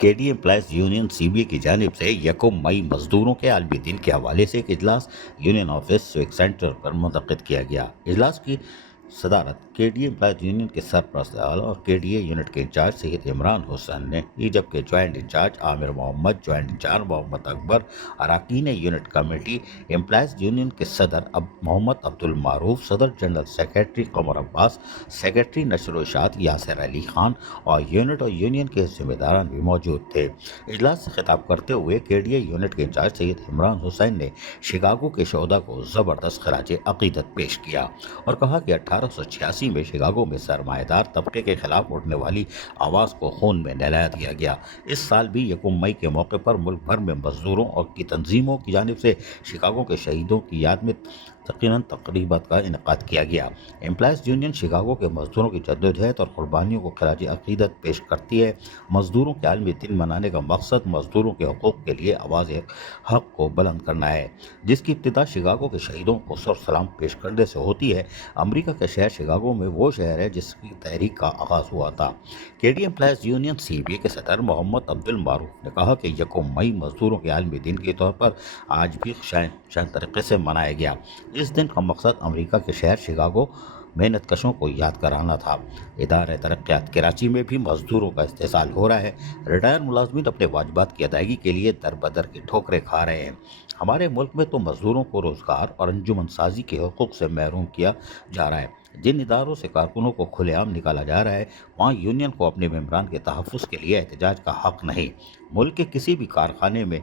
के D employees union CBA की जानिब से 1 मई मजदूरों के आलमी दिन के हवाले से एक इजलास यूनियन ऑफिस स्विक सेंटर पर मुनक़िद किया गया। इजलास की सदारत KDA एम्प्लॉयज़ यूनियन के सरपरस्त और KDA यूनिट के इंचार्ज सैयद इमरान हुसैन ने की, जबकि joint incharge Aamir Mohammad, joint incharge Mohammad Akbar, अरकान यूनिट कमेटी, एम्प्लॉयज़ यूनियन के सदर मोहम्मद अब्दुल मारूफ, सदर जनरल सेक्रेटरी कमर अब्बास, सेक्रेटरी नशर इशात यासिर अली खान और यूनियन के जिम्मेदारान भी मौजूद थे। इजलास से खिताब करते हुए KDA यूनिट के इंचार्ज सैयद इमरान हुसैन ने शिकागो के शोधा को ज़बरदस्त खराज अकीदत पेश किया और कहा कि 1886 में शिकागो में सरमाएदार तबके के खिलाफ उठने वाली आवाज़ को खून में नहलाया दिया गया। इस साल भी 1 मई के मौके पर मुल्क भर में मजदूरों और की तंजीमों की जानिब से शिकागो के शहीदों की याद में तकरीबत का इनेकाद किया गया। एम्प्लॉयज़ यूनियन शिकागो के मजदूरों की जद्दोजहद और कुर्बानियों को खराज अकीदत पेश करती है। मजदूरों के आलमी दिन मनाने का मकसद मजदूरों के हकूक़ के लिए आवाज़ हक को बुलंद करना है, जिसकी इब्तिदा शिकागो के शहीदों को सर सलाम पेश करने से होती है। अमेरिका का शहर शिकागो में वो शहर है जिसकी तहरीक का आगाज़ हुआ था। KDA एम्प्लॉयज़ यूनियन CBA के सदर मोहम्मद अब्दुल मारूफ ने कहा कि 1 मई मजदूरों के आलमी दिन के तौर पर आज भी शान तरीके से मनाया गया। इस दिन का मकसद अमेरिका के शहर शिकागो मेहनत कशों को याद कराना था। इदारे तरक्यात कराची में भी मजदूरों का इस्तेसाल हो रहा है। रिटायर मुलाजमीन अपने वाजिबात की अदायगी के लिए दर बदर की ठोकरें खा रहे हैं। हमारे मुल्क में तो मजदूरों को रोज़गार और अंजुमन साजी के हकूक़ से महरूम किया जा रहा है। जिन इदारों से कारकुनों को खुलेआम निकाला जा रहा है, वहाँ यूनियन को अपने मेम्बरान के तहफ़्फ़ुज़ के लिए एहतजाज का हक़ नहीं। मुल्क के किसी भी कारखाने में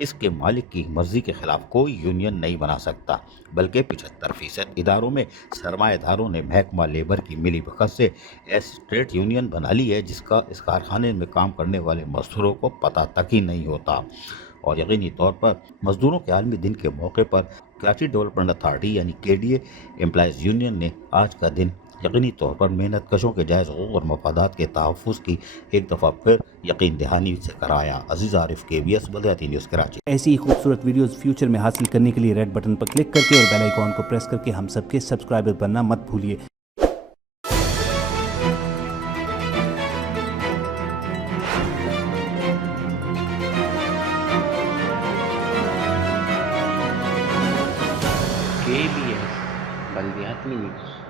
इसके मालिक की मर्ज़ी के ख़िलाफ़ कोई यूनियन नहीं बना सकता, बल्कि 75% इदारों में सरमाएदारों ने महकमा लेबर की मिली भगत से स्टेट यूनियन बना ली है, जिसका इस कारखाने में काम करने वाले मजदूरों को पता तक ही नहीं होता। और यकीनी तौर पर मजदूरों के आलमी दिन के मौके पर कराची डेवलपमेंट अथॉरिटी यानी KDA एम्प्लॉयज़ यूनियन ने आज का दिन यकीनी तौर पर मेहनत कशों के जायज़ हकूक़ और मफादात के तहफ़्फ़ुज़ की एक दफ़ा फिर यकीन दहानी से कराया। अजीज़ आरिफ, KBS बलदियाती न्यूज़ कराची। ऐसी ही खूबसूरत वीडियोस फ्यूचर में हासिल करने के लिए रेड बटन पर क्लिक करके और बेल आइकॉन को प्रेस करके हम सबके सब्सक्राइबर बनना मत भूलिए। KBS बलदियाती न्यूज़।